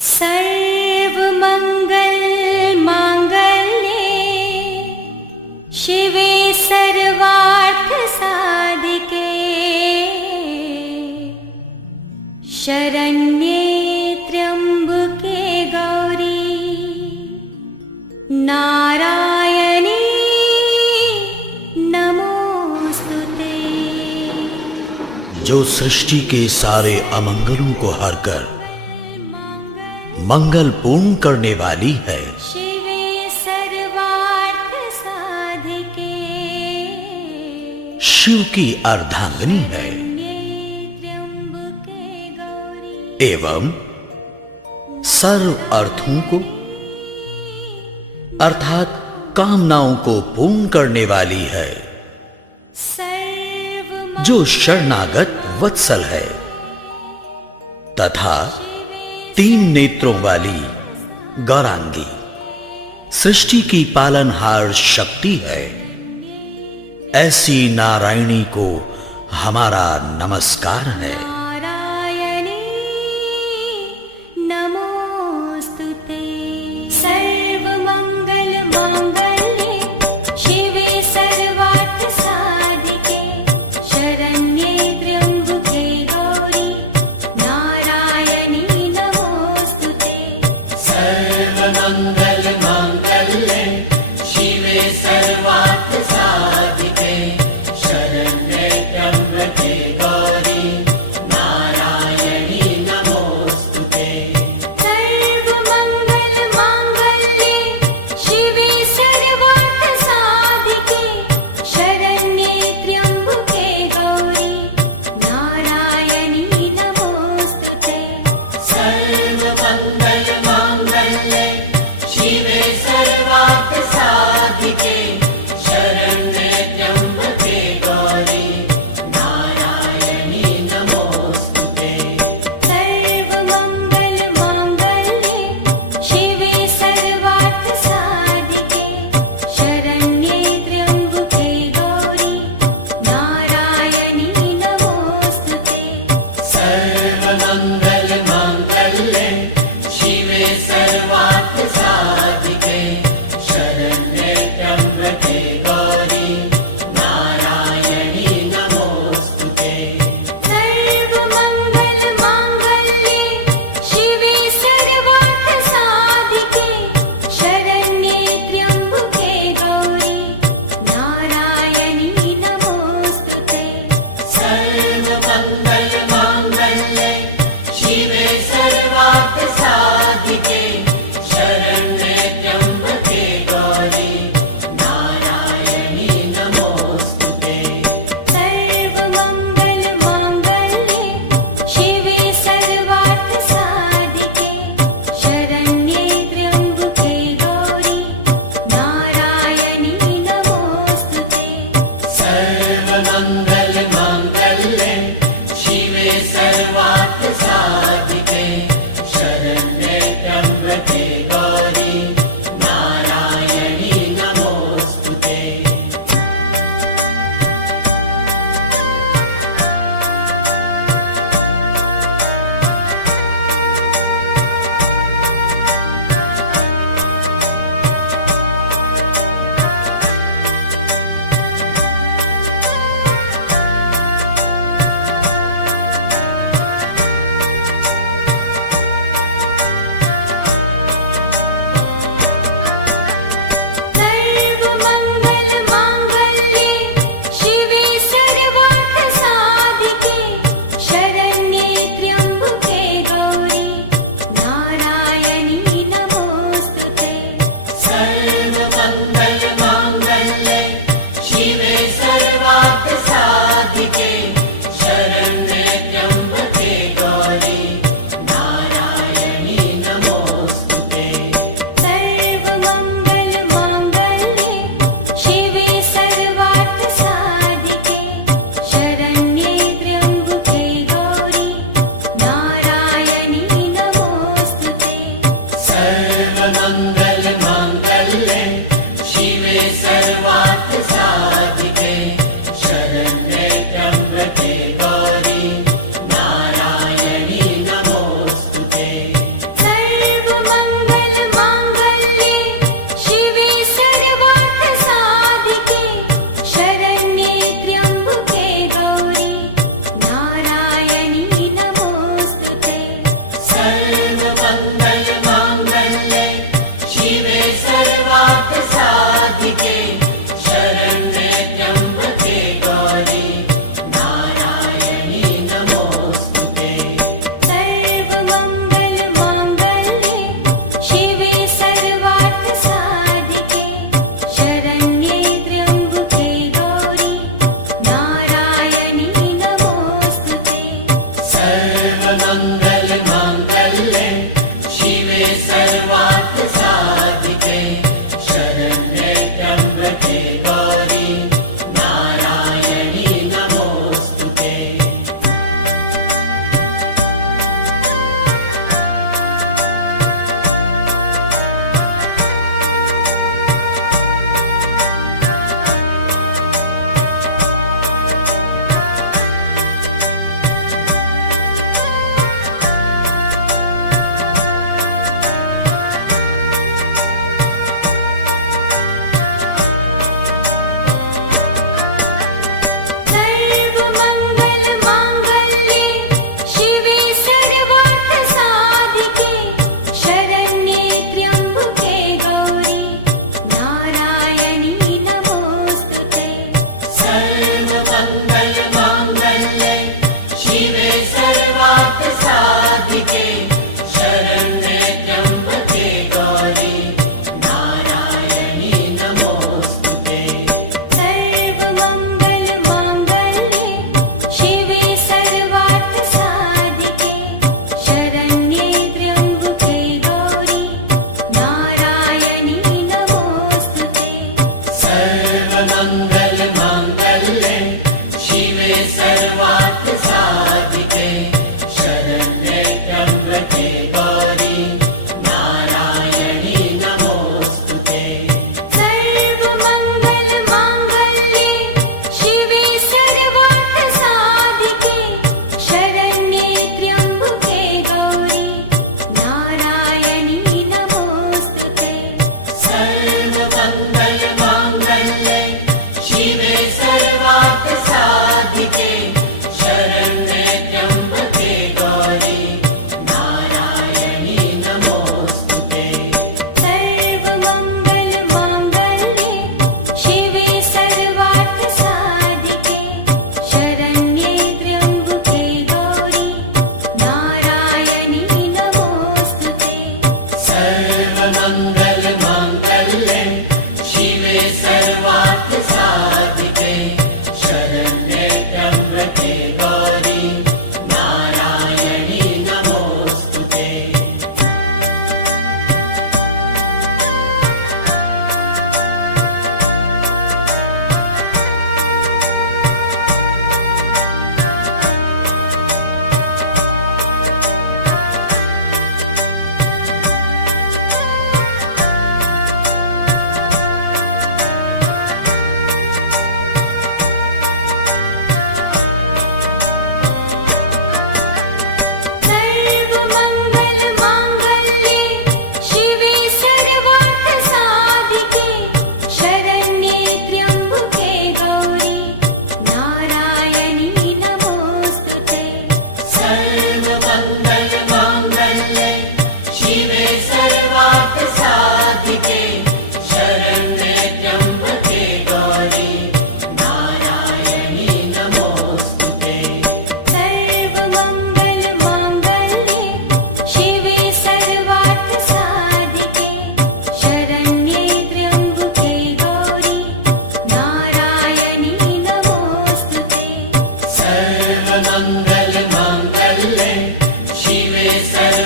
सर्वमंगल मांगल्ये शिवे सर्वार्थ साधिके शरण्ये त्र्यंबके गौरी नारायणी नमोस्तुते। जो सृष्टि के सारे अमंगलों को हरकर मंगल पूर्ण करने वाली है, शिवे सर्वार्थ साधिके शिव की अर्धांगिनी है त्र्यंबके गौरी एवं सर्व अर्थों को अर्थात कामनाओं को पूर्ण करने वाली है। जो शरणागत वत्सल है तथा 3 नेत्रों वाली गौरांगी सृष्टि की पालनहार शक्ति है, ऐसी नारायणी को हमारा नमस्कार है। नारायणी नमोस्तुते। सर्वमंगल मांगल्ये शिवे सर्वार्थ साधिके शरण्ये त्र्यंबके गौरी नारायणी नमोस्तुते। सर्वमंगल मांगल्ये शिवे सर्वार्थ साधिके शरण्ये त्र्यंबके गौरी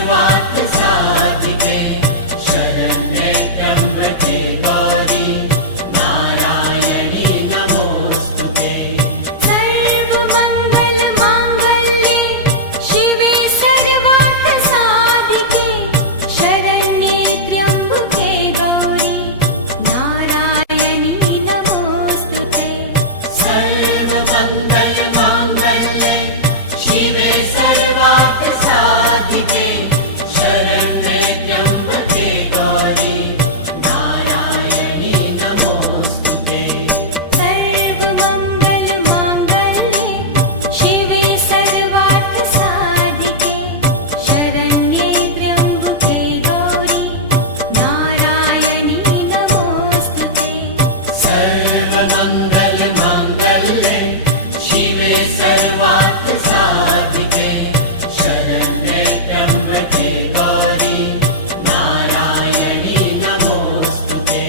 सर्वार्थ साधिके शरण्ये त्र्यम्बके गौरी नारायणी नमोऽस्तुते। सर्वमङ्गल माङ्गल्ये शिवे सर्वार्थ साधिके शरण्ये त्र्यम्बके गौरी नारायणी नमोऽस्तुते। सर्वमङ्गल माङ्गल्ये शिवे सर्वार्थ साधिके शरण्ये त्र्यम्बके गौरी नारायणी नमोऽस्तुते। सर्वमङ्गल माङ्गल्ये शिवे सर्वार्थ साधिके शरण्ये त्र्यम्बके गौरी नारायणी नमोऽस्तुते। सर्वमङ्गल माङ्गल्ये शिवे सर्वार्थ साधिके शरण्ये त्र्यम्बके गौरी नारायणी नमोऽस्तुते।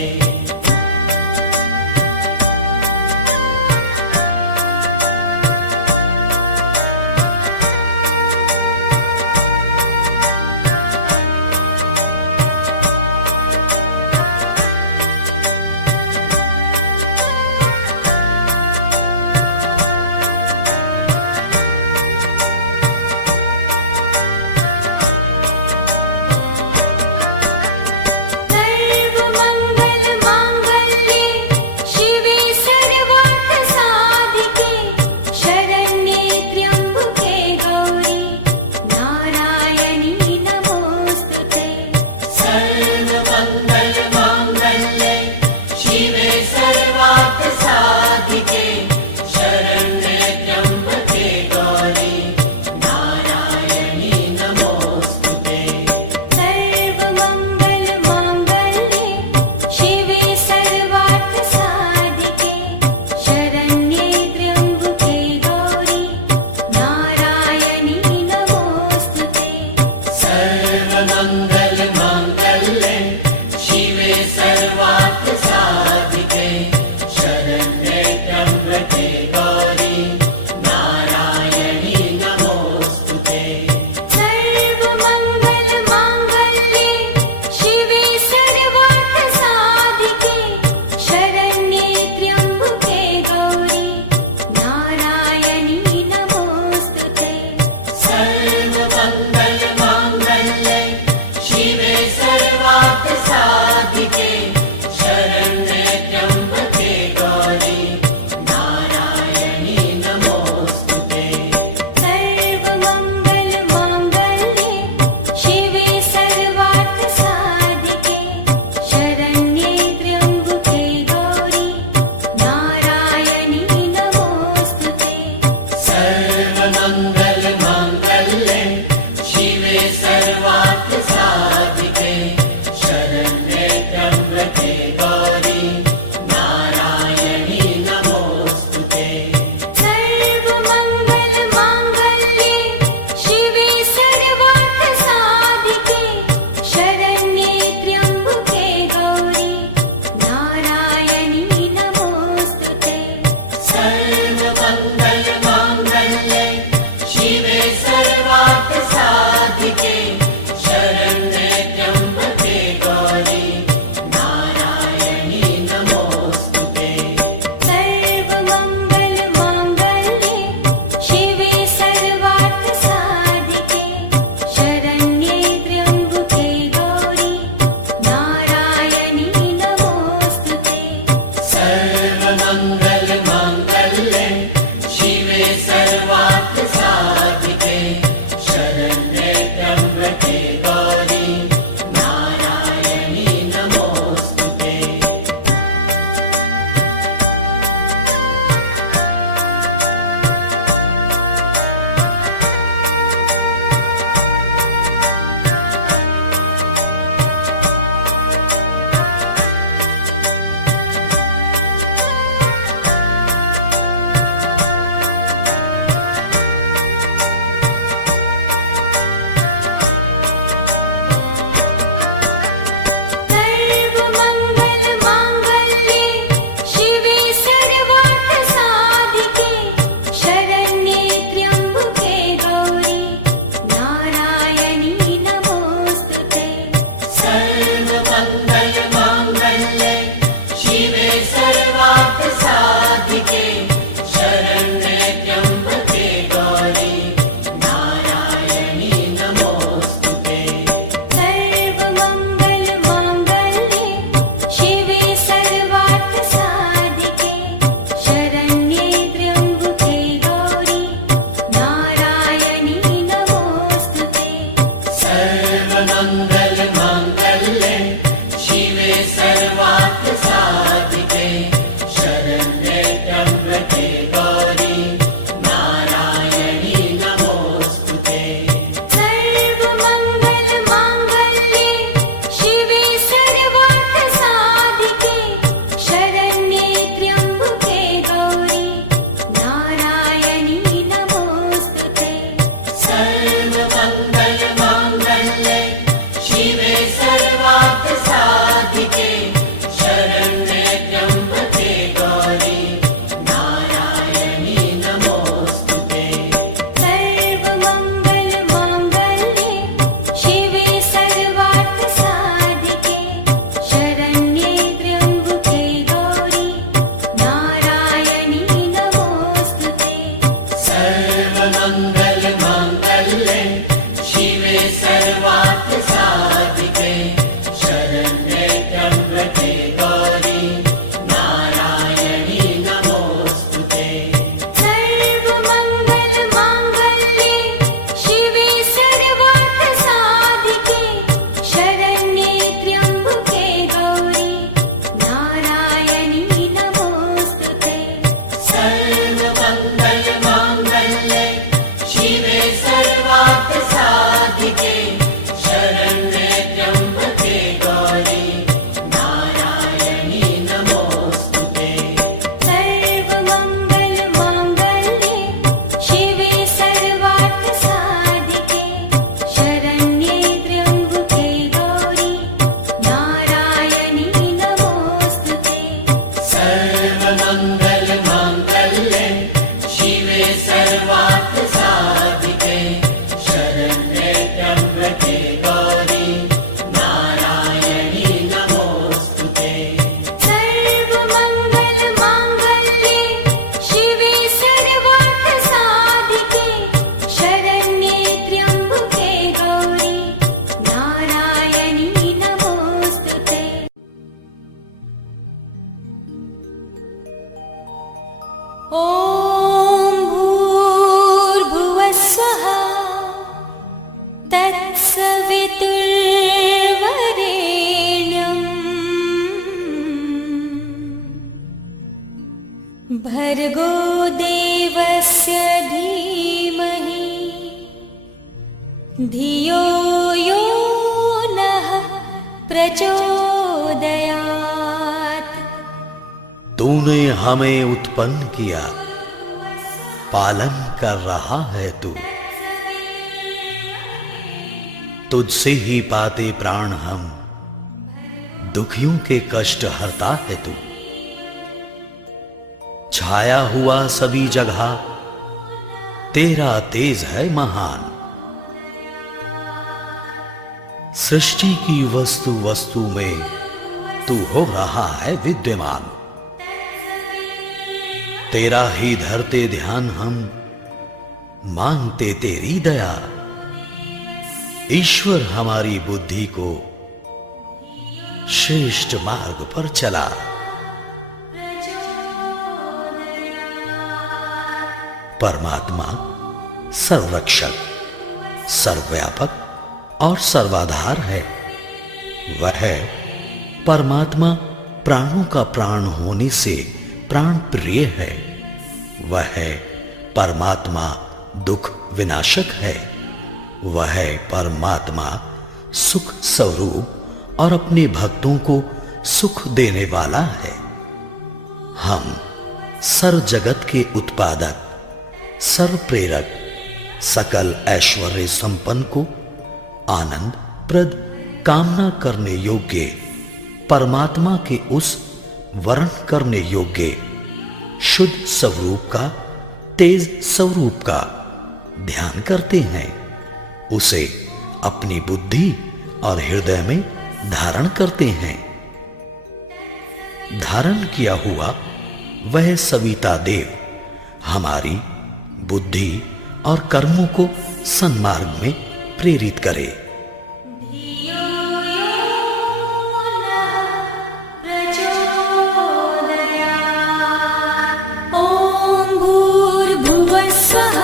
सर्वमङ्गल माङ्गल्ये शिवे सर्वार्थ साधिके शरण्ये त्र्यम्बके गौरी नारायणी नमोऽस्तुते। सर्वमङ्गल माङ्गल्ये शिवे सर्वार्थ साधिके शरण्ये त्र्यम्बके गौरी नारायणी नमोऽस्तुते। सर्वमङ्गल माङ्गल्ये शिवे सर्वार्थ साधिके शरण्ये त्र्यम्बके गौरी नारायणी नमोऽस्तुते। सर्वमङ्गल माङ्गल्ये शिवे सर्वार्थ साधिके शरण्ये त्र्यम्बके गौरी नारायणी नमोऽस्तुते। सर्वमङ्गल माङ्गल्ये शिवे सर्वार्थ साधिके शरण्ये त्र्यम्बके गौरी नारायणी नमोऽस्तुते। सर्वमङ्गल माङ्गल्ये सर्वमङ्गल माङ्गल्ये शिवे सर्वार्थसाधिके शरण्ये त्र्यम्बके गौरी नारायणी नमोऽस्तुते सर्वमङ्गल माङ्गल्ये शिवे सर्वार्थसाधिके शरण्ये त्र्यम्बके गौरी नारायणी नमोऽस्तुते सर्वमङ्गल माङ्गल्ये शिवे सर्वार्थसाधिके शरण्ये त्र्यम्बके गौरी नारायणी नमोऽस्तुते सर्वमङ्गल माङ्गल्ये शिवे सर्वार्थसाधिके शरण्ये त्र्यम्बके गौरी नारायणी नमोऽस्तुते सर्वमङ्गल माङ्गल्ये शिवे सर्वार्थसाधिके शरण्ये त्र्यम्बके गौरी नारायणी नमोऽस्तुते सर्वमङ्गल माङ्गल्ये शिवे सर्वार्थसाधिके शरण्ये त्र्यम्बके गौरी नारायणी नमोऽस्तुते सर्वमङ्गल माङ्गल्ये शिवे सर्वार्थसाधिके शरण्ये त्र्यम्बके गौरी नारायणी नमोऽस्तुते सर्वमङ्गल माङ्गल्ये शिवे सर्वार्थसाधिके शरण्ये त्र्यम्बके गौरी नारायणी नमोऽस्तुते सर्वमङ्गल माङ्गल्ये शिवे सर्वार्थसाधिके शरण्ये त्र्यम्बके गौरी नारायणी नमोऽस्तुते सर्वमङ्गल माङ्गल्ये शिवे सर्वार्थसाधिके शरण्ये त्र्यम्बके गौरी नारायणी नमोऽस्तुते ॐ भूर्भुवः स्वः तत्सवितुर्वरेण्यम् भर्गो देवस्य धीमहि धियो यो नः प्रचोदयात् तूने हमें उत्पन्न किया, पालन कर रहा है तू। तुझसे ही पाते प्राण हम, दुखियों के कष्ट हरता है तू। छाया हुआ सभी जगह, तेरा तेज है महान। सृष्टि की वस्तु वस्तु में तू हो रहा है विद्यमान। तेरा ही धरते ध्यान हम, मांगते तेरी दया। ईश्वर हमारी बुद्धि को श्रेष्ठ मार्ग पर चला। परमात्मा सर्वरक्षक, सर्वव्यापक और सर्वाधार है। वह परमात्मा प्राणों का प्राण होने से प्राण प्रिय है। वह परमात्मा दुख विनाशक है। वह परमात्मा सुख स्वरूप और अपने भक्तों को सुख देने वाला है। हम सर्व जगत के उत्पादक, सर्व प्रेरक, सकल ऐश्वर्य संपन्न को आनंद प्रद कामना करने योग्य परमात्मा के उस वर्ण करने योग्य शुद्ध स्वरूप का, तेज स्वरूप का ध्यान करते हैं। उसे अपनी बुद्धि और हृदय में धारण करते हैं। धारण किया हुआ वह सविता देव हमारी बुद्धि और कर्मों को सन्मार्ग में प्रेरित करे। धियो यो नः प्रचोदयात्। ॐ भूर्भुवः स्वः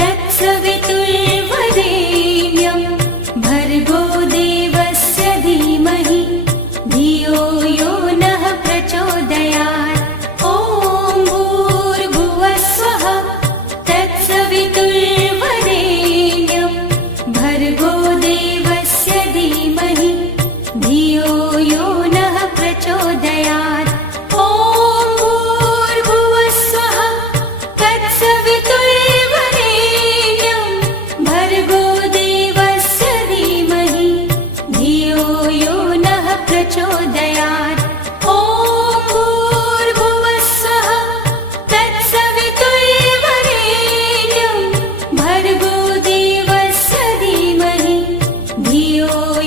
तत्सवितुर्वरेण्यं भर्गो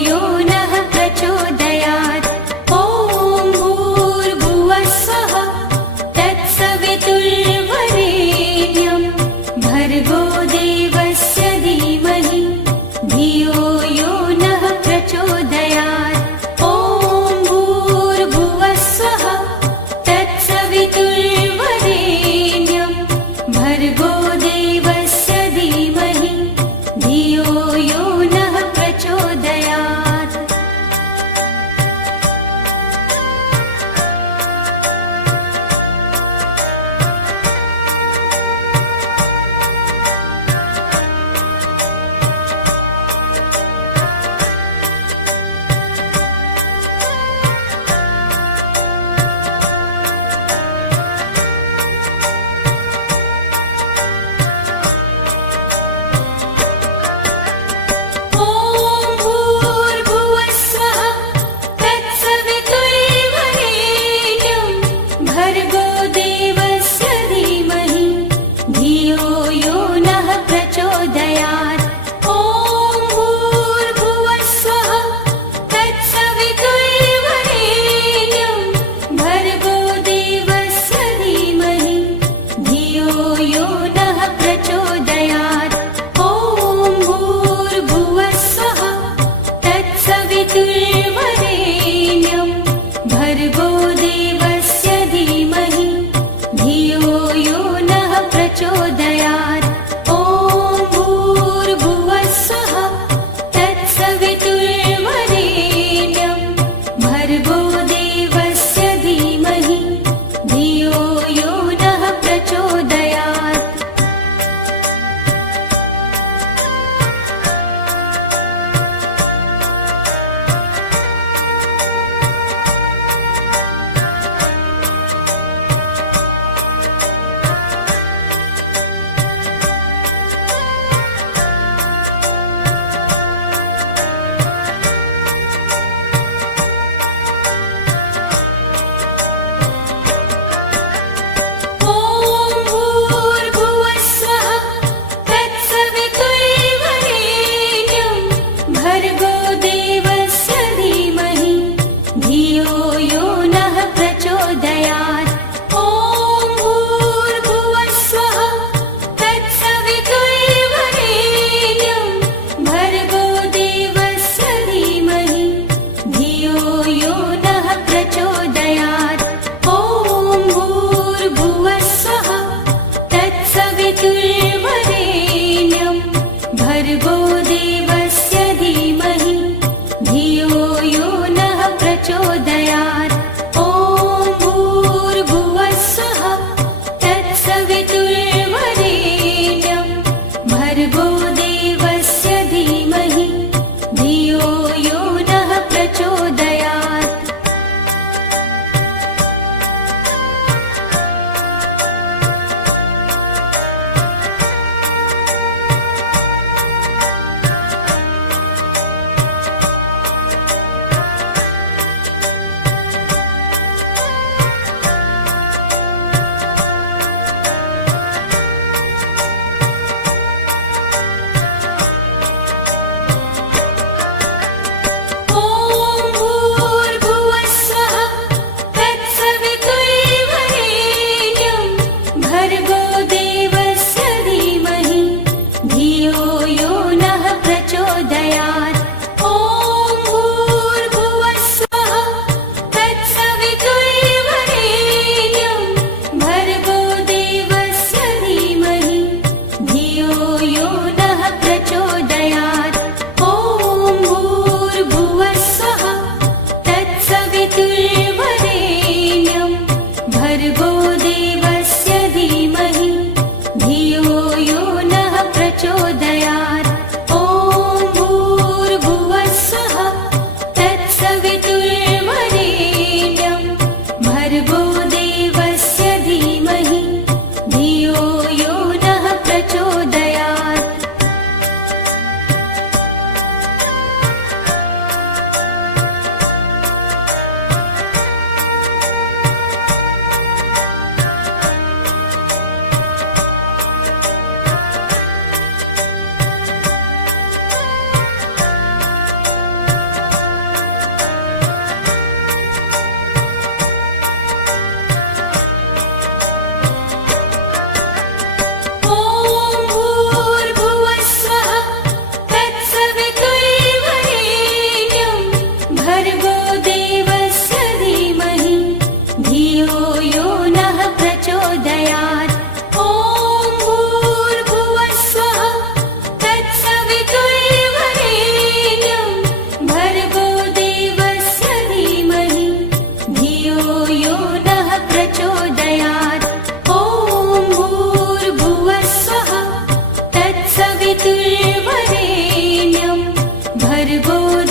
यो नः प्रचोदयात् ॐ भूर्भुवः स्वः तत्सवितुर्वरेण्यं भर्गो देवस्य धीमहि धियो यो नः प्रचोदयात् ॐ भूर्भुवः स्वः तत्सवितुर्वरेण्यं भर्गो देवस्य धीमहि धियो यो नः प्रचोदयात्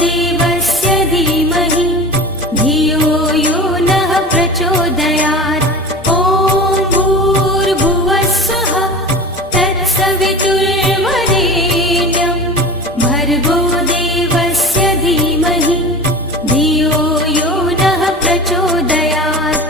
देवस्य धीमहि धियो यो नः प्रचोदयात् ॐ भूर्भुवः स्वः तत्सवितुर्वरेण्यं भर्गो देवस्य धीमहि धियो यो नः प्रचोदयात्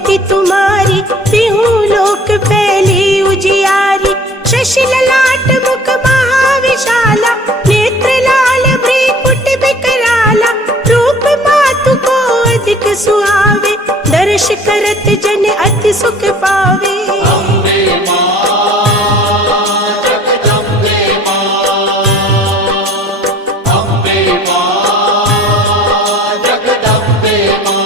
ज्योति तुम्हारी, तिहु लोक फैली उजियारी। शशि ललाट मुख महाविशाला, नेत्र लाल भ्रिकुट बिकराला। रूप मातु को अधिक सुहावे, दर्श करत जन अति सुख पावे। अम्बे मां जगदम्बे मां, अम्बे मां जगदम्बे मां।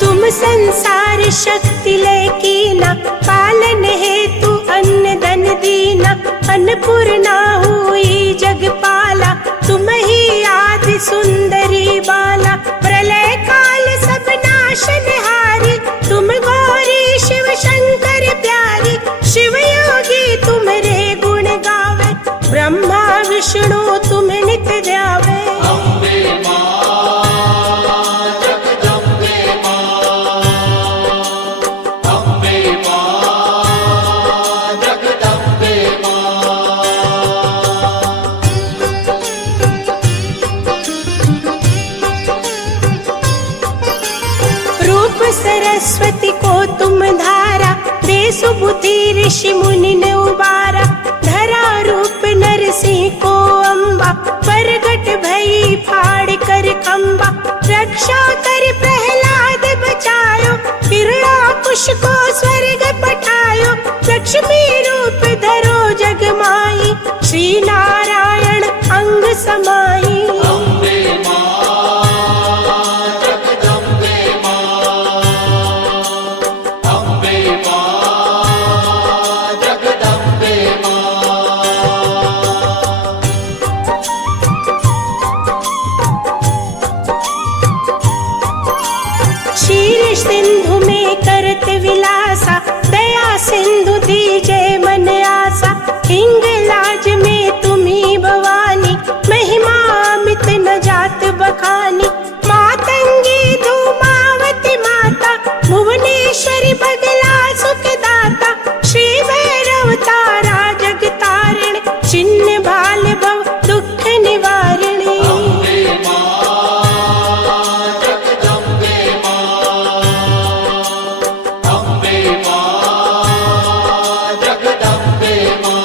तुम संसार शक्ति लय कीना, पालन हेतु अन्न धन दीना। अन्नपूर्णा हुई जगपाला, तुम ही आदि सुंदरी बाला। प्रलय काल सब नाशनहारी, तुम गौरी शिव शंकर प्यारी। शिव योगी तुम्हारे गुण गावे, ब्रह्मा विष्णु तुम्हें नित ध्यावे। अम्बे मां जगदम्बे मां, अम्बे मां जगदम्बे मां। रूप सरस्वती को तुम धारा, दे सुबुद्धि ऋषि मुनि ने उबारा। धरा रूप नरसिंह को अम्बा, प्रगट भई फाड़ कर खम्बा। रक्षा कर प्रहलाद बचायो, हिरण्याकुश को स्वर्ग पठायो। लक्ष्मी रूप धरो जग माई, श्री नारायण अंग समाई। अम्बे मां जगदम्बे मां, अम्बे मां जगदम्बे मां। क्षीर सिंधु में करत विलासा, दया सिंधु दीजे मन आसा। हिंगलाज में तुम्ही भवानी, महिमा अमित न जात बखानी। मातंगी धूमावती माता, भुवनेश्वरी बगला सुखदाता। श्री भैरव तारा जगतारिणी, चिन्ह भाल भव दुख निवारिणी। अम्बे मां जगदम्बे मां, अम्बे मां जगदम्बे मां।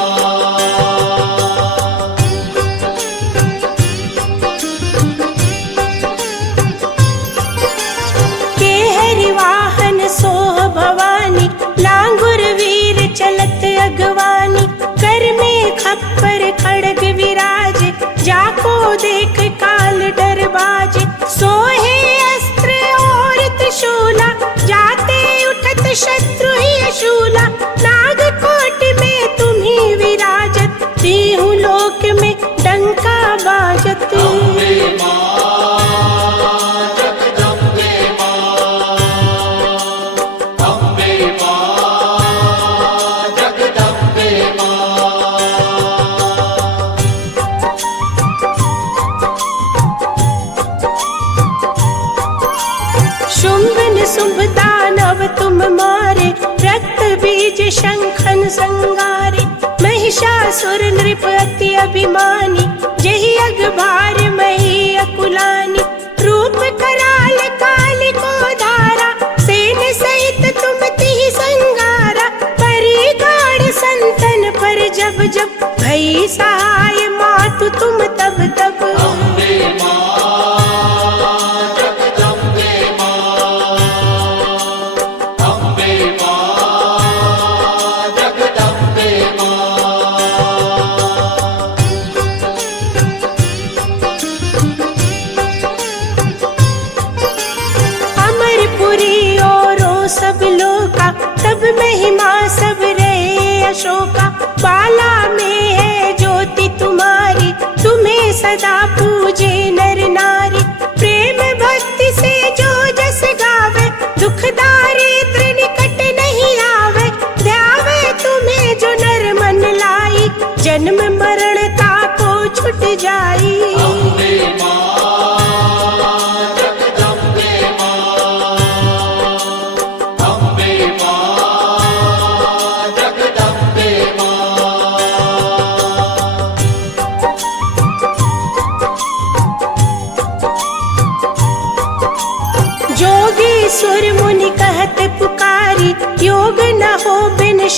के हरि वाहन सोह भवानी, लांगुर वीर चलत अगवानी। कर में खप्पर खड़ग विराजे, जाको देख काल डर बाजे। सोहे अस्त्र और त्रिशूला, जाते उठत शत्रु ही शूला। नागकोट में तुम्ही विराजत, तीहु लोक में डंका बाजत। अम्बे मां जगदम्बे मां, अम्बे मां जगदम्बे मां। शुंभ निशुंभ दानव तुम मारे, रक्त बीज शंखन संगारे। महिषासुर नृप अति अभिमानी, जहि अग भार मही अकुलानी। रूप कराल काली को धारा, सेन सहित तुम तिहि संगारा। परिगाढ़ संतन पर जब जब, भई सहाय मातु तुम तब तब। अम्बे मां जगदम्बे मां, अम्बे मां जगदम्बे मां। अमरपुरी औरों सब लोका, तब महिमा सब रहे अशोका। बाला में है ज्योति तुम्हारी, तुम्हें सदा पूजे नर नारी। प्रेम भक्ति से जो जस गावे, दुख दारिद्र निकट नहीं आवे। ध्यावे तुम्हें जो नर मन लाई, जन्म मरण ताको छुट जाई। अम्बे मां जगदम्बे मां, अम्बे मां जगदम्बे मां।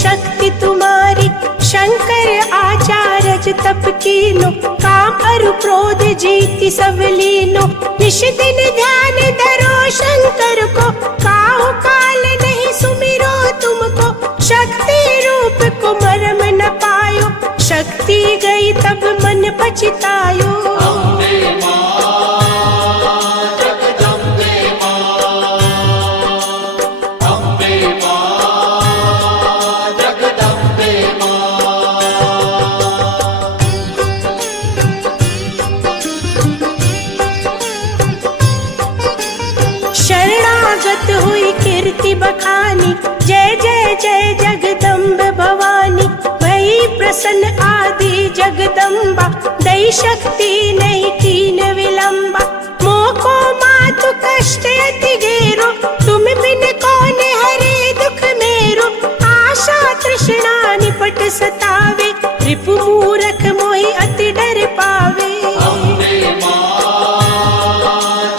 शक्ति तुम्हारी। शंकर आचार्य तप कीनो, काम अरु क्रोध जीति सब लीनो। निश दिन ध्यान धरो शंकर को, काहू काल नहीं सुमिरो तुमको। शक्ति रूप को मरम न पायो, शक्ति गई तब मन पछतायो। अम्बे मां जगदम्बे मां, अम्बे मां जगदम्बे मां। शरणागत हुई कीर्ति बखानी, जय जय जय जगदम्ब भवानी। भई प्रसन्न आदि जगदम्बा, दई शक्ति नहीं कीन विलंबा। मोको मातु कष्ट अति घेरो, तुम बिन कौन हरे दुख मेरो। आशा तृष्णा निपट सतावे, रिपु मूरख मोहि अति डर पावे। अम्बे मां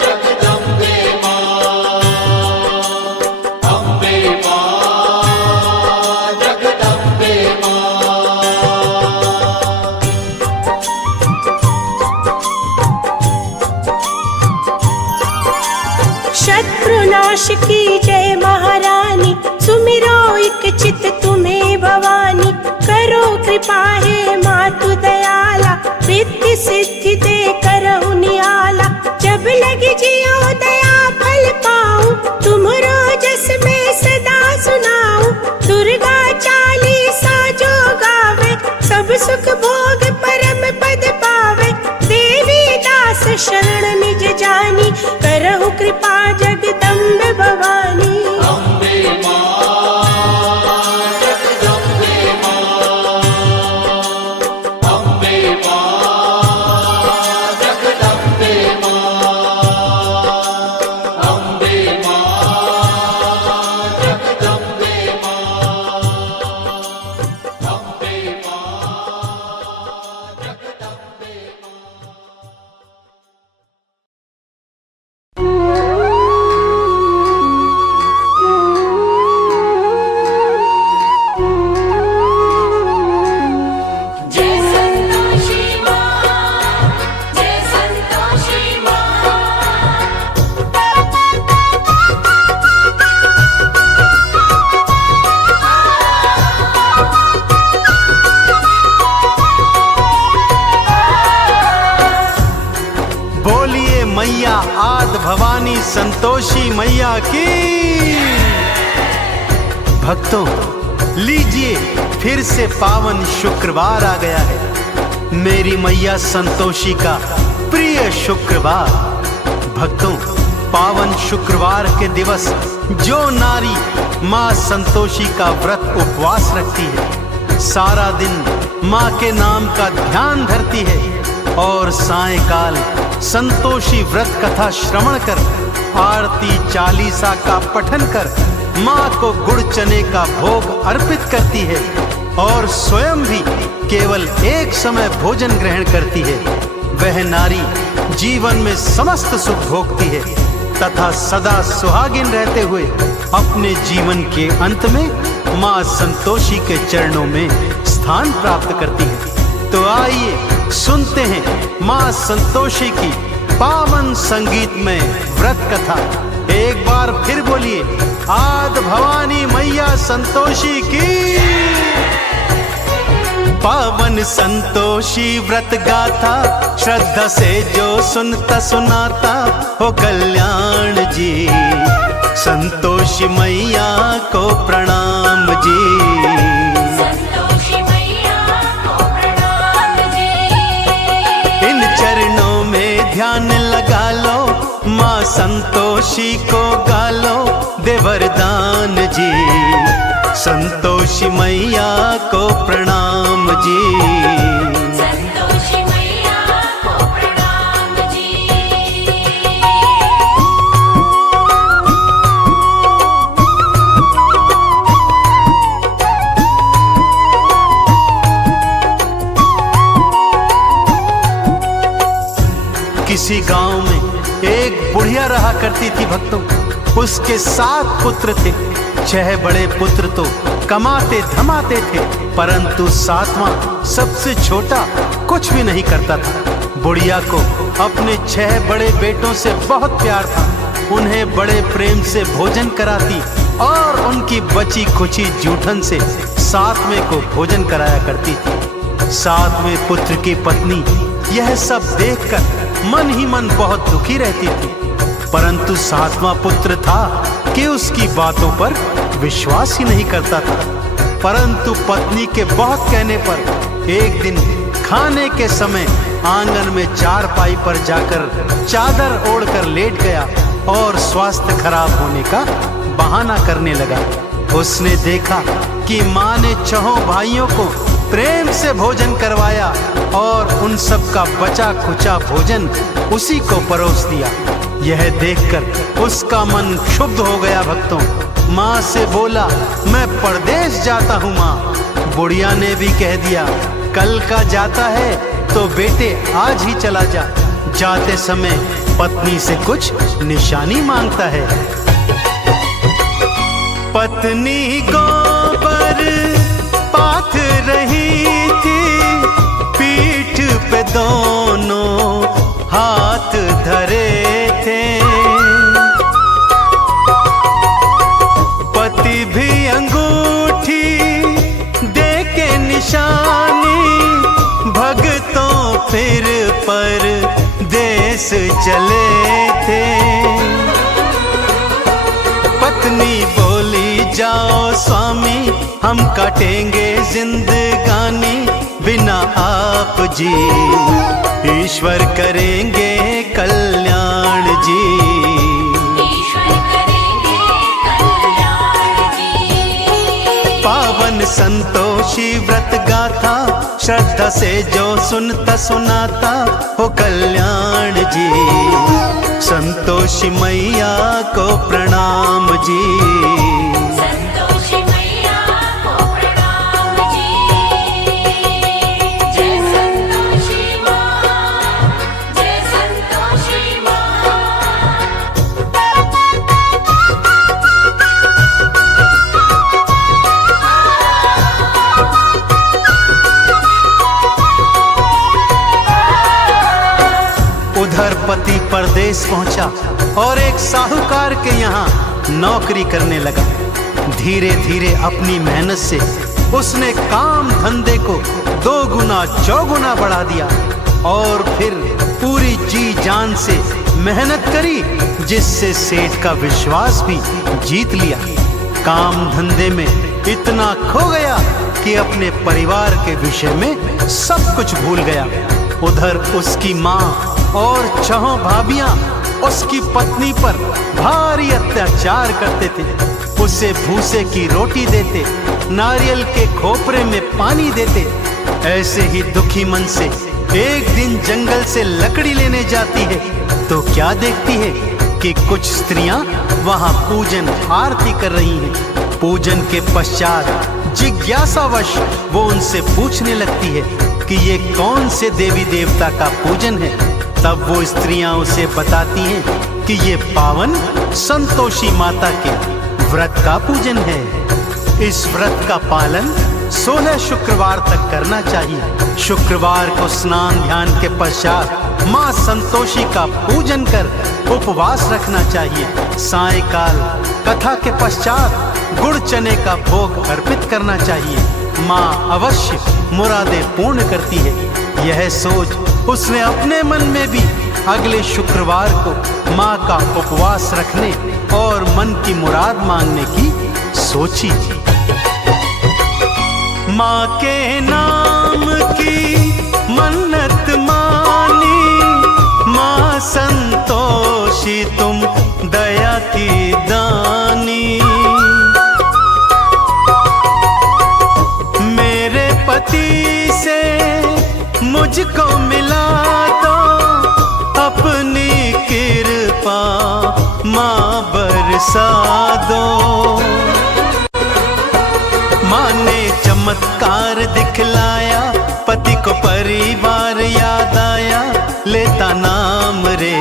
जगदम्बे मां, अम्बे मां जगदम्बे मां। शत्रुनाश की जय महारानी, सुमिरो एक चित तुम्हें भवानी। करो कृपा है मातु दयाला, रिद्धि सिद्धि दे करहु नियाला। जब लगी जियो दया फल पाऊं, तुमरो जस में सदा सुनाऊं। दुर्गा चालीसा जो गावे, सब सुख भोग परम पद पावे। देवी दास शरण निज जानी, करहु कृपा जगदम्ब भवानी। अम्बे मां जगदम्बे मां, अम्बे मां जगदम्बे मां, अम्बे मां जगदम्बे मां, अम्बे मां जगदम्बे जय संतोषी मां, जय संतोषी मां। बोलिए मैया आद भवानी संतोषी मैया की। भक्तों, लीजिए फिर से पावन शुक्रवार आ गया है, मेरी मैया संतोषी का प्रिय शुक्रवार। भक्तों, पावन शुक्रवार के दिवस जो नारी माँ संतोषी का व्रत उपवास रखती है, सारा दिन माँ के नाम का ध्यान धरती है और सायंकाल संतोषी व्रत कथा श्रवण कर, आरती चालीसा का पठन कर माँ को गुड़ चने का भोग अर्पित करती है और स्वयं भी केवल एक समय भोजन ग्रहण करती है। वह नारी जीवन में समस्त सुख भोगती है तथा सदा सुहागिन रहते हुए अपने जीवन के अंत में माँ संतोषी के चरणों में स्थान प्राप्त करती है। तो आइए सुनते हैं माँ संतोषी की पावन संगीत में व्रत कथा। एक बार फिर बोलिए, आद भवानी मैया संतोषी की। पावन संतोषी व्रत गाथा, श्रद्धा से जो सुनता सुनाता हो कल्याण जी। संतोषी मैया को प्रणाम जी। संतोषी मैया को प्रणाम जी। इन चरणों में ध्यान लगा लो, माँ संतोषी को गालो दे वरदान जी। संतोषी मैया को प्रणाम जी। संतोषी मैया को प्रणाम जी। किसी गांव में एक बुढ़िया रहा करती थी भक्तों। उसके 7 पुत्र थे। 6 बड़े पुत्र तो कमाते धमाते थे, परंतु 7वां सबसे छोटा कुछ भी नहीं करता था। बुढ़िया को अपने 6 बड़े बेटों से बहुत प्यार था। उन्हें बड़े प्रेम से भोजन कराती और उनकी बची खुची जूठन से 7वें को भोजन कराया करती थी। 7वें पुत्र की पत्नी यह सब देखकर मन ही मन बहुत दुखी रहती थी, परंतु 7वां पुत्र था कि उसकी बातों पर विश्वास ही नहीं करता था। परंतु पत्नी के बहुत कहने पर एक दिन खाने के समय आंगन में चारपाई पर जाकर चादर ओढ़कर लेट गया और स्वास्थ्य खराब होने का बहाना करने लगा। उसने देखा कि माँ ने 6 भाइयों को प्रेम से भोजन करवाया और उन सब का बचा खुचा भोजन उसी को परोस दिया। यह देखकर उसका मन क्षुब्ध हो गया। भक्तों, माँ से बोला, मैं परदेश जाता हूँ माँ। बुढ़िया ने भी कह दिया, कल का जाता है तो बेटे आज ही चला जा। जाते समय पत्नी से कुछ निशानी मांगता है। पत्नी गोबर पाथ रही थी, पीठ पे दोनों हाथ धरे थे। पति भी अंगूठी दे के निशानी, भगतों फिर पर देश चले थे। पत्नी बोली, जाओ स्वामी हम काटेंगे जिंदगानी, बिना आप जी ईश्वर करेंगे कल्याण जी। ईश्वर करेंगे कल्याण जी। पावन संतोषी व्रत गाथा, श्रद्धा से जो सुनता सुनाता हो कल्याण जी। संतोषी मैया को प्रणाम जी। संतोषी मैया को प्रणाम जी। जय संतोषी माँ, जय संतोषी माँ। उधर पति परदेश पहुंचा और एक साहूकार के यहाँ नौकरी करने लगा। धीरे धीरे अपनी मेहनत से उसने काम धंधे को 2 गुना 4 गुना बढ़ा दिया और फिर पूरी जी जान से मेहनत करी, जिससे सेठ का विश्वास भी जीत लिया। काम धंधे में इतना खो गया कि अपने परिवार के विषय में सब कुछ भूल गया। उधर उसकी माँ और 6 भाभियां उसकी पत्नी पर भारी अत्याचार करते थे। उसे भूसे की रोटी देते, नारियल के खोपरे में पानी देते। ऐसे ही दुखी मन से एक दिन जंगल से लकड़ी लेने जाती है तो क्या देखती है कि कुछ स्त्रियां वहां पूजन आरती कर रही हैं। पूजन के पश्चात जिज्ञासावश वो उनसे पूछने लगती है कि ये कौन से देवी देवता का पूजन है। तब वो स्त्रियां उसे बताती हैं कि ये पावन संतोषी माता के व्रत का पूजन है। इस व्रत का पालन 16 शुक्रवार तक करना चाहिए। शुक्रवार को स्नान ध्यान के पश्चात माँ संतोषी का पूजन कर उपवास रखना चाहिए। सायंकाल कथा के पश्चात गुड़ चने का भोग अर्पित करना चाहिए। माँ अवश्य मुरादें पूर्ण करती है। यह सोच उसने अपने मन में भी अगले शुक्रवार को माँ का उपवास रखने और मन की मुराद मांगने की सोची। माँ के नाम की मन्नत मानी, माँ संतोषी तुम दया की दानी। मेरे पति से मुझको मिला तो अपनी कृपा माँ बरसा दो। माँ ने चमत्कार दिखलाया, पति को परिवार याद आया। लेता नाम रे,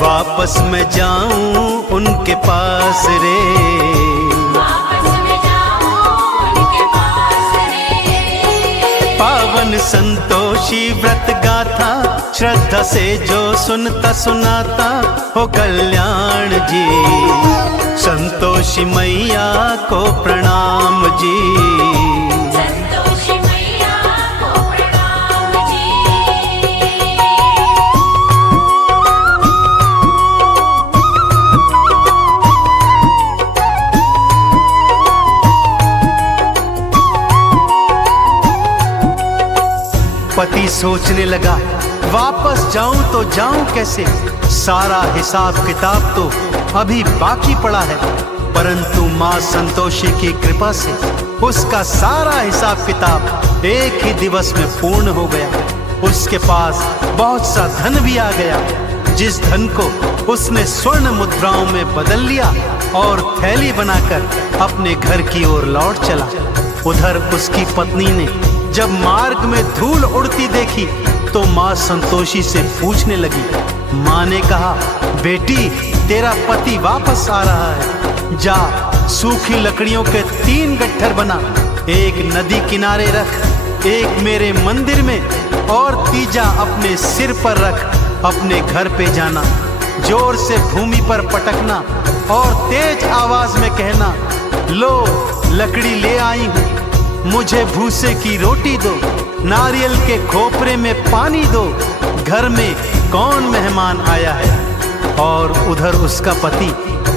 वापस मैं जाऊं उनके पास रे। पावन संतोषी व्रत गाथा, श्रद्धा से जो सुनता सुनाता हो कल्याण जी। संतोषी मैया को प्रणाम जी। संतोषी मैया को प्रणाम जी। पति सोचने लगा वापस जाऊं तो जाऊं कैसे, सारा हिसाब किताब तो अभी बाकी पड़ा है। परंतु मां संतोषी की कृपा से उसका सारा हिसाब किताब एक ही दिवस में पूर्ण हो गया। उसके पास बहुत सा धन भी आ गया, जिस धन को उसने स्वर्ण मुद्राओं में बदल लिया और थैली बनाकर अपने घर की ओर लौट चला। उधर उसकी पत्नी ने जब मार्ग में धूल उड़ती देखी तो मां संतोषी से पूछने लगी। मां ने कहा, बेटी तेरा पति वापस आ रहा है, जा सूखी लकड़ियों के 3 गट्ठर बना, एक नदी किनारे रख, एक मेरे मंदिर में और तीजा अपने सिर पर रख, अपने घर पे जाना, जोर से भूमि पर पटकना और तेज आवाज में कहना, लो लकड़ी ले आई हूं, मुझे भूसे की रोटी दो, नारियल के खोपरे में पानी दो, घर में कौन मेहमान आया है। और उधर उसका पति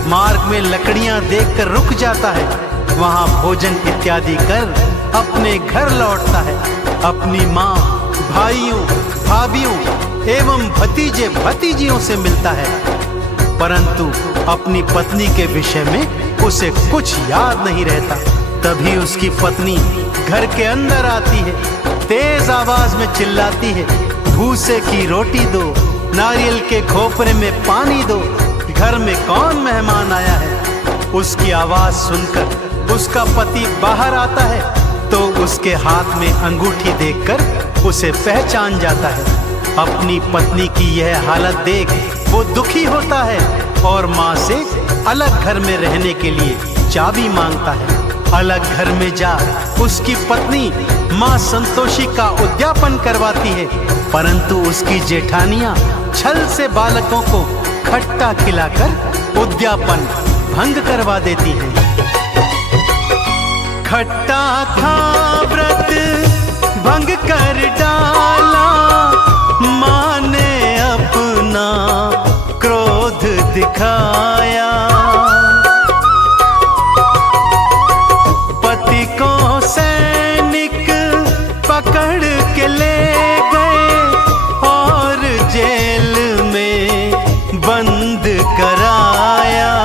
मार्ग में लकड़ियां देखकर रुक जाता है, वहां भोजन इत्यादि कर अपने घर लौटता है, अपनी माँ, भाइयों, भाभियों एवं भतीजे भतीजियों से मिलता है। परंतु अपनी पत्नी के विषय में उसे कुछ याद नहीं रहता। तभी उसकी पत्नी घर के अंदर आती है, तेज आवाज में चिल्लाती है, भूसे की रोटी दो, नारियल के खोपरे में पानी दो, घर में कौन मेहमान आया है। उसकी आवाज सुनकर उसका पति बाहर आता है तो उसके हाथ में अंगूठी देखकर उसे पहचान जाता है। अपनी पत्नी की यह हालत देख वो दुखी होता है और माँ से अलग घर में रहने के लिए चाबी मांगता है। अलग घर में जा उसकी पत्नी मां संतोषी का उद्यापन करवाती है, परंतु उसकी जेठानियां छल से बालकों को खट्टा खिलाकर उद्यापन भंग करवा देती हैं। खट्टा था व्रत भंग कर डाला, मां ने अपना क्रोध दिखाया, सैनिक पकड़ के ले गए और जेल में बंद कराया।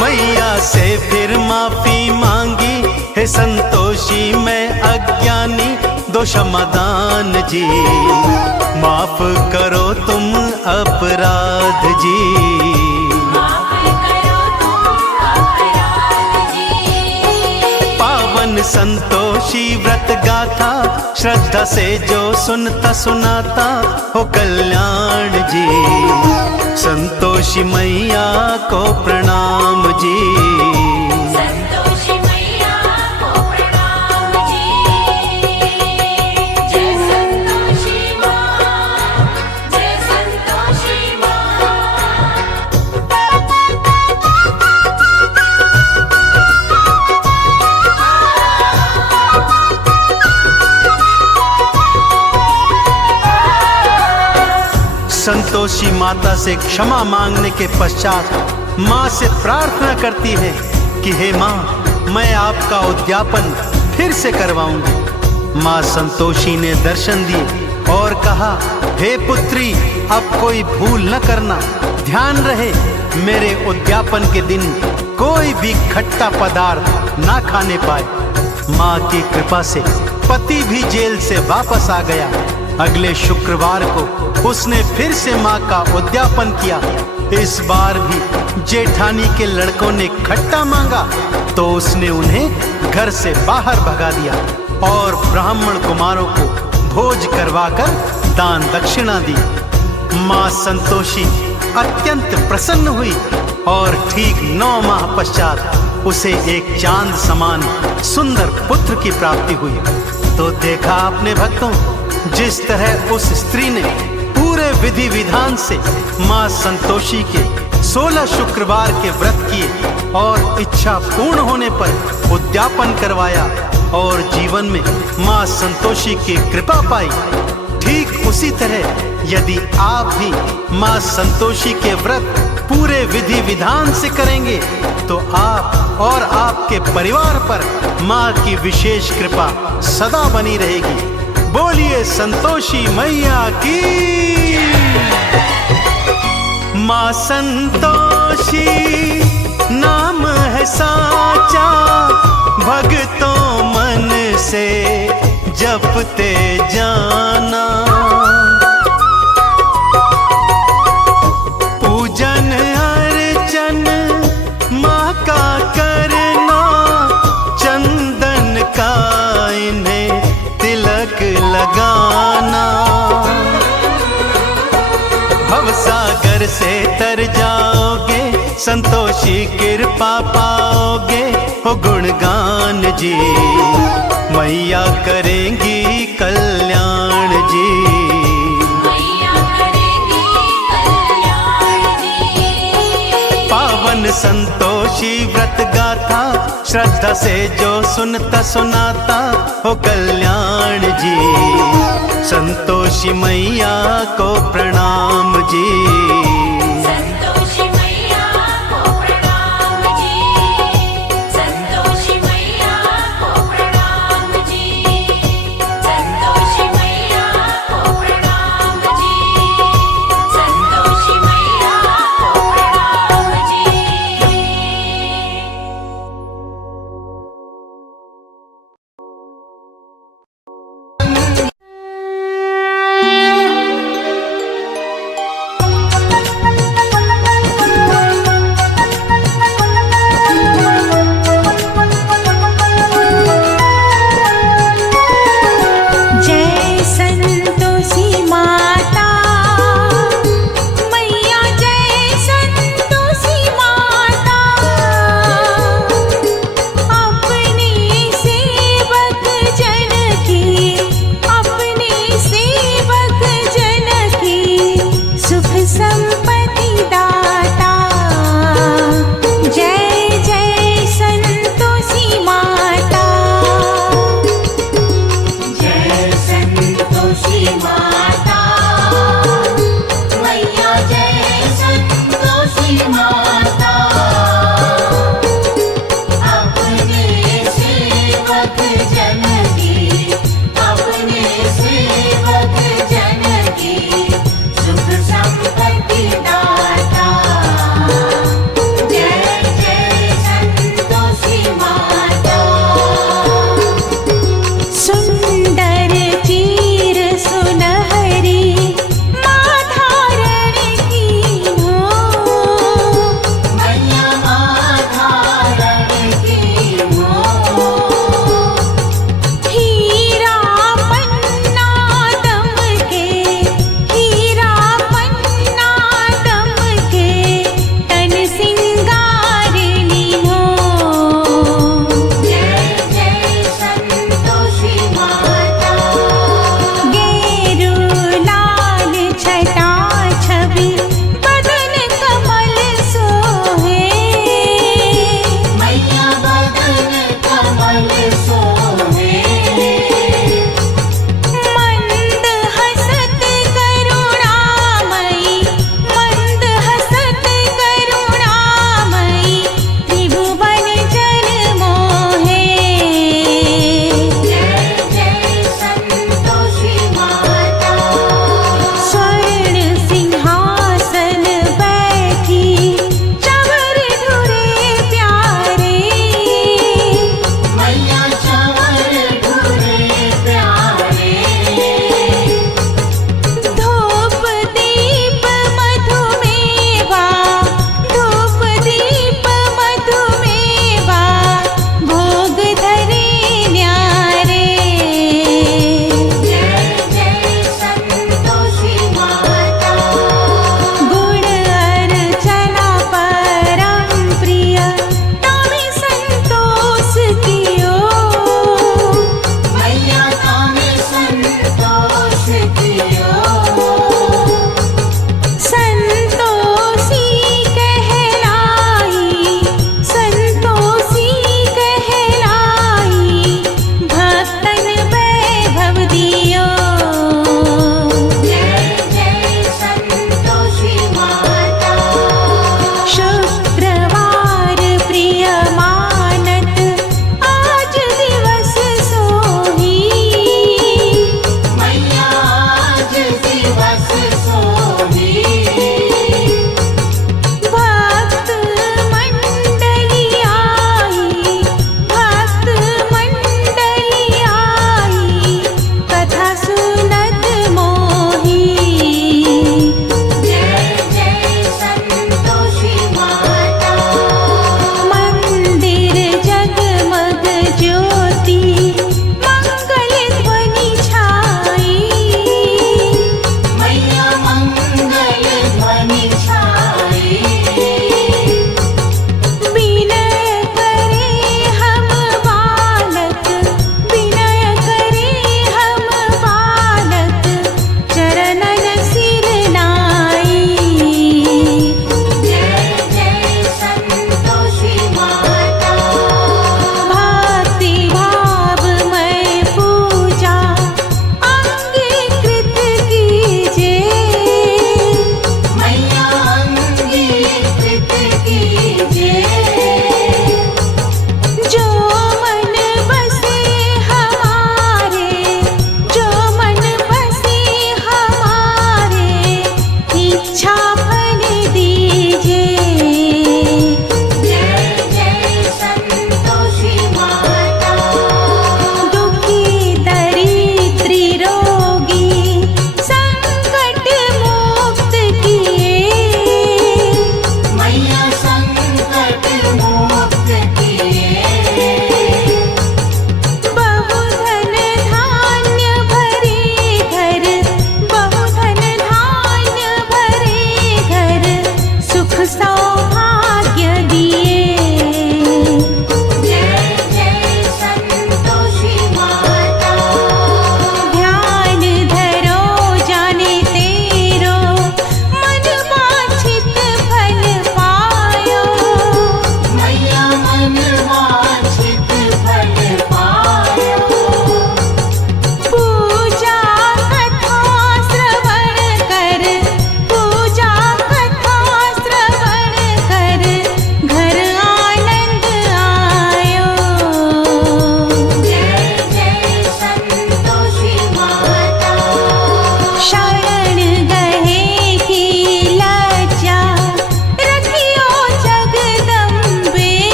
मैया से फिर माफी मांगी, हे संतोषी मैं अज्ञानी दो क्षमादान जी, माफ करो तुम अपराध जी। संतोषी व्रत गाथा, श्रद्धा से जो सुनता सुनाता हो कल्याण जी। संतोषी मैया को प्रणाम जी। संतोषी मैया को प्रणाम जी। जय संतोषी माँ, जय संतोषी माँ। संतोषी माता से क्षमा मांगने के पश्चात माँ से प्रार्थना करती है कि हे माँ, मैं आपका उद्यापन फिर से करवाऊंगी। माँ संतोषी ने दर्शन दिए और कहा, हे पुत्री, अब कोई भूल न करना, ध्यान रहे मेरे उद्यापन के दिन कोई भी खट्टा पदार्थ ना खाने पाए। माँ की कृपा से पति भी जेल से वापस आ गया। अगले शुक्रवार को उसने फिर से माँ का उद्यापन किया। इस बार भी जेठानी के लड़कों ने खट्टा मांगा तो उसने उन्हें घर से बाहर भगा दिया और ब्राह्मण कुमारों को भोज करवाकर दान दक्षिणा दी। माँ संतोषी अत्यंत प्रसन्न हुई और ठीक 9 माह पश्चात उसे एक चांद समान सुंदर पुत्र की प्राप्ति हुई। तो देखा आपने भक्तों, जिस तरह उस स्त्री ने पूरे विधि विधान से मां संतोषी के 16 शुक्रवार के व्रत किए और इच्छा पूर्ण होने पर उद्यापन करवाया और जीवन में मां संतोषी की कृपा पाई, ठीक उसी तरह यदि आप भी मां संतोषी के व्रत पूरे विधि विधान से करेंगे तो आप और आपके परिवार पर मां की विशेष कृपा सदा बनी रहेगी। बोलिए संतोषी मैया की। मां संतोषी नाम है साचा, भक्तों मन से जपते जाना। पूजन अर्चन माँ का करना, चंदन का इन्हें तिलक लगाना। भवसागर से तर जाओगे, संतोषी कृपा पाओगे। हो गुणगान जी, मैया करेंगी कल्याण जी। मैया करेगी कल्याण जी। पावन संतोषी व्रत गाथा, श्रद्धा से जो सुनता सुनाता हो कल्याण जी। संतोषी मैया को प्रणाम जी। संतोषी मैया को प्रणाम जी। संतोषी मैया को प्रणाम जी। संतोषी मैया को प्रणाम जी। संतोषी मैया को प्रणाम जी। जय संतोषी माता मैया, जय संतोषी माता। अपने सेवक जन की, अपने सेवक जन की सुख संपत्ति दाता। जय जय संतोषी माता। जय संतोषी माता मैया, जय संतोषी माता। अपने सेवक जन की, अपने सेवक जन की सुख संपत्ति दाता। जय जय संतोषी माता। सुंदर चीर सुन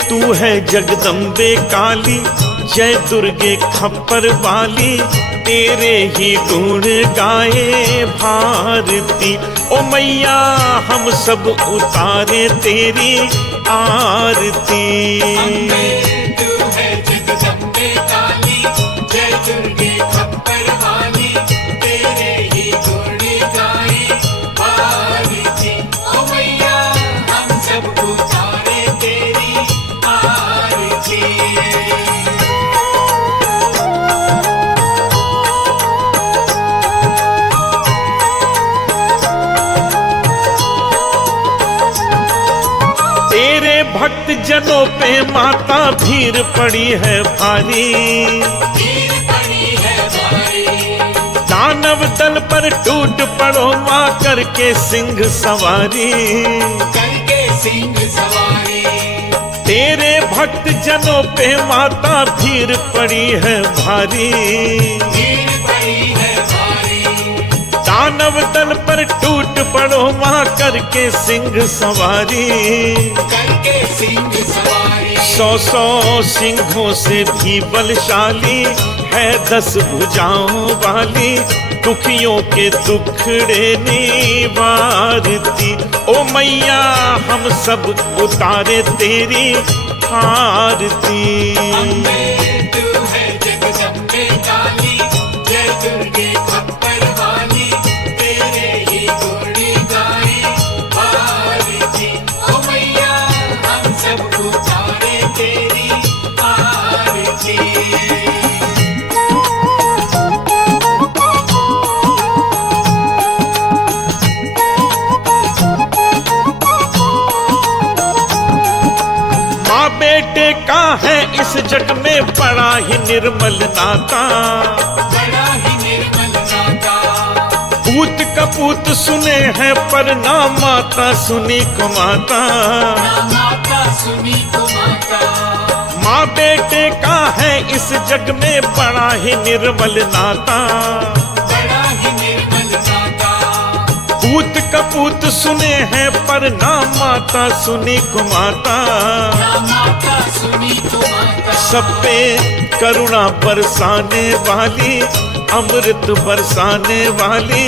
तू है जगदम्बे काली, जय दुर्गे खप्पर वाली, तेरे ही गुण गाए भारती। ओ मैया हम सब उतारे तेरी आरती। तू है जगदम्बे काली, जय दुर्गे खप्पर वाली, तेरे ही गुण गाए भारती। ओ मैया हम सब उतारे तेरी आरती। तेरे भक्त जनों पे माता भीड़ पड़ी है भारी, भीड़ पड़ी है भारी, दानव दल पर टूट पड़ो माँ करके सिंह सवारी। करके सिंह सवारी। तेरे भक्त जनों पे माता भीड़ पड़ी है भारी, भीड़ पड़ी है भारी, दानव दल पर टूट पड़ो माँ करके सिंह सवारी। करके सिंह सवारी। 100 सिंहों से भी बलशाली है 10 भुजाओं वाली, दुखियों के दुखड़े निवारती। ओ मैया हम सब उतारे तेरी आरती। तू है जगदम्बे काली, जय दुर्गे खप्पर वाली, तेरे ही गुण गाए भारती। ओ मैया हम सब उतारे तेरी आरती। माँ बेटे का है इस जग में बड़ा ही निर्मल नाता, बड़ा ही निर्मल नाता, पूत कपूत सुने हैं पर ना माता सुनी को माता। ना माता सुनी को माता। माँ बेटे का है इस जग में बड़ा ही निर्मल नाता, बड़ा ही निर्मल नाता, पूत कपूत सुने हैं पर ना माता सुनी को माता। ना माता सुनी को माता। सब पे करुणा बरसाने वाली, अमृत बरसाने वाली,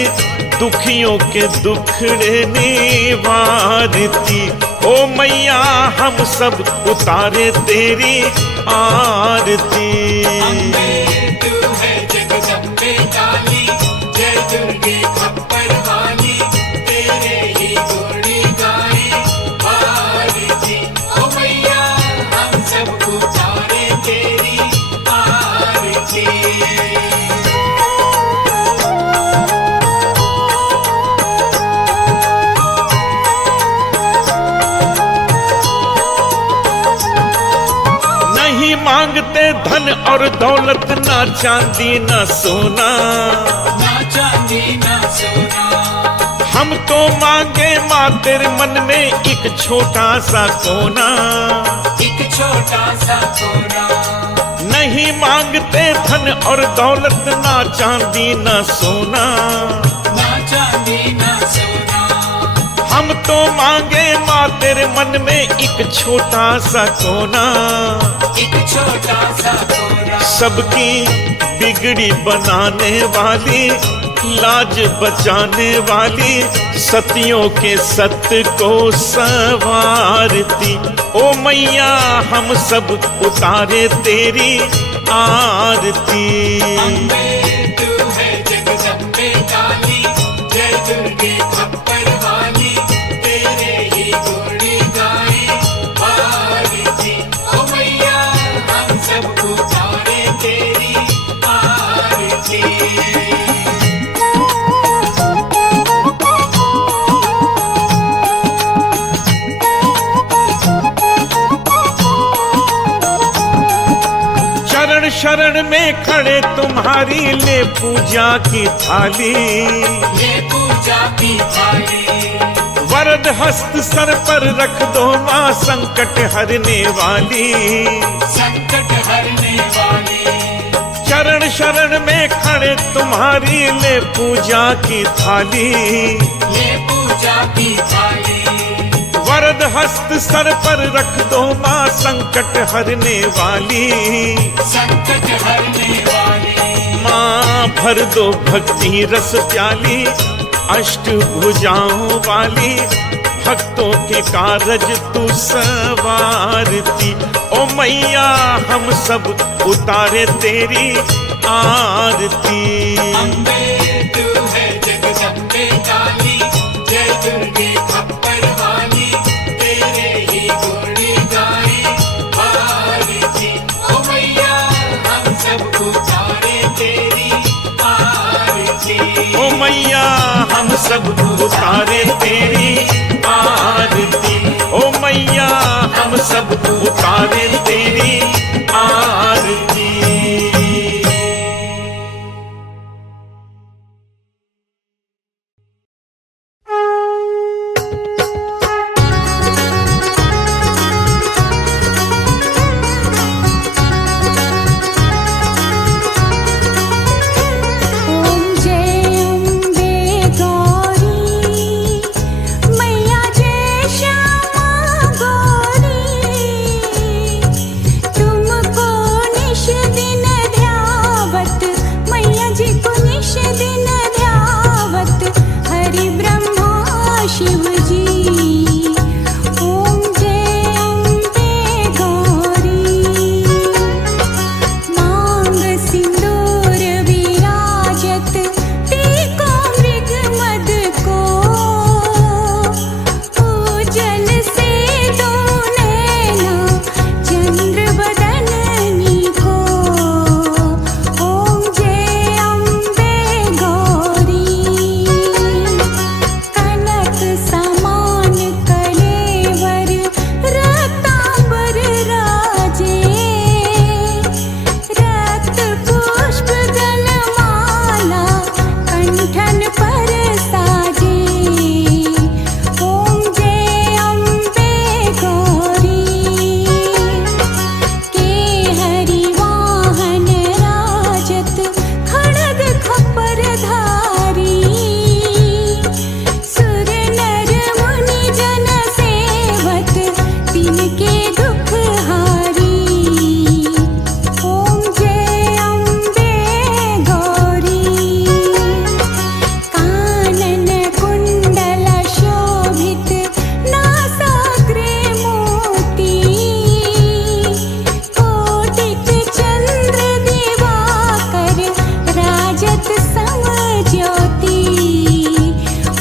दुखियों के दुखड़े निवारती। ओ मैया हम सब उतारे तेरी आरती। तू है जगदम्बे काली, जय दुर्गे खप्पर वाली, तेरे ही गुण गाए भारती। ओ मैया हम सब उतारे तेरी आरती। नहीं मांगते धन और दौलत, ना चांदी ना सोना, ना चांदी ना सोना, हम तो मांगे माँ तेरे मन में एक छोटा सा कोना। एक छोटा सा कोना। नहीं मांगते धन और दौलत, ना चांदी ना सोना, ना चांदी ना सोना, हम तो मांगे माँ तेरे मन में एक छोटा सा कोना। एक छोटा सा कोना। सबकी बिगड़ी बनाने वाली, लाज बचाने वाली, सतियों के सत्य को संवारती। ओ मैया हम सब उतारे तेरी आरती। तू है जगदम्बे काली, जय दुर्गे खप्पर वाली, तेरे ही गुण गाए भारती। ओ मैया हम सब उतारे तेरी आरती। शरण शरण में खड़े तुम्हारी ले पूजा की थाली, ये पूजा की थाली, वरद हस्त सर पर रख दो माँ संकट हरने वाली। संकट हरने वाली, शरण शरण में खड़े तुम्हारी ले पूजा की थाली, ये पूजा की थाली, वरद हस्त सर पर रख दो माँ संकट हरने वाली। संकट हरने वाली माँ भर दो भक्ति रस प्याली, अष्ट भुजाओं वाली भक्तों के कारज तू सवारती। ओ मैया हम सब उतारे तेरी आरती। अम्बे तू है जगदम्बे काली, जय दुर्गे खप्पर वाली, तेरे ही गुण गाए आरती। ओ मैया हम सब उतारे तेरी आरती। ओ मैया हम सब उतारे तेरी आरती। ओ मैया हम सब उतारे तेरी आरती। ओम जय अम्बे गौरी मैया जय श्यामा गौरी, तुमको निश दिन ध्यावत मैया जी को निश दिन ध्यावत हरि ब्रह्मा शिव जी। ओम जय अम्बे गौरी मांग सिंदूर विराजत टीको मृग मद को, पूजन से दो नैना चंद्र बदननी को। ओम जय अम्बे गौरी कनक समान कलेवर रतांबर राजे, रक्त पुष्प गलमाला कंठन पर साजे। ओम जय अम्बे गौरी के हरि वाहन राजत खड़ग खपर धारी, सुर नर मुनि जन सेवत तिनके दुख हारी। ओम जय अम्बे गौरी कानन कुंडल शोभित नासाग्रे मोती, कोटिक चंद्र दिवाकर राजत सम ज्योति।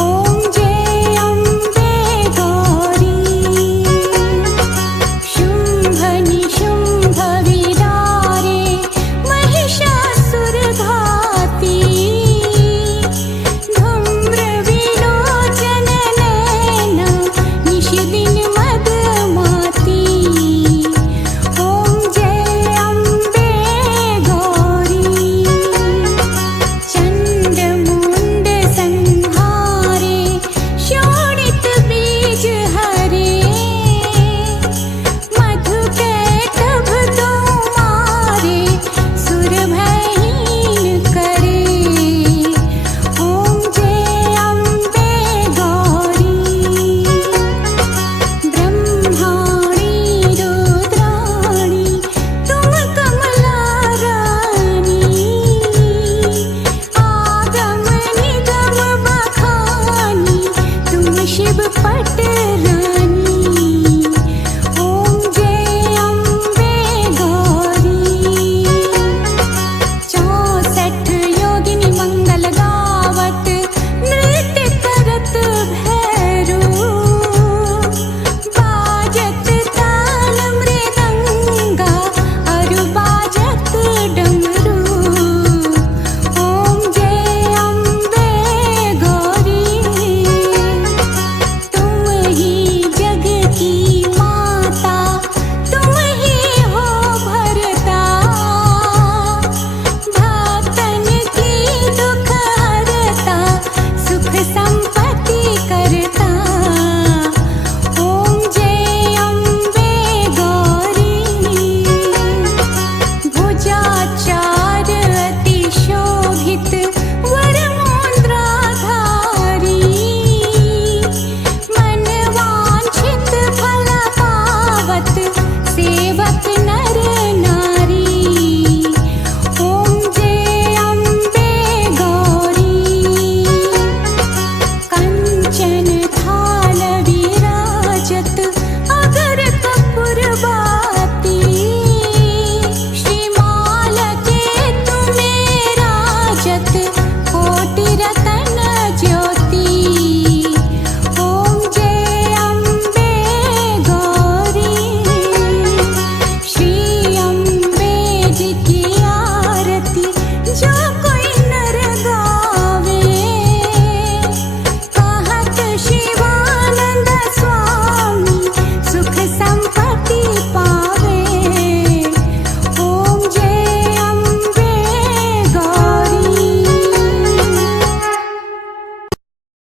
ओम जय अम्बे गौरी शुंभ निशुंभ विदारे महिषासुर घाती, धूम्र विलोचन नैना निश दिन मदमाती। ओम जय अम्बे गौरी चंड मुंड संहारे शोणित बीज हरे, मधु कैटभ तो मारे सुर भयहीन करे। ओम जय अम्बे गौरी ब्रह्माणी रुद्राणी तुम कमला रानी, आगम निगम बखानी तुम शिव पट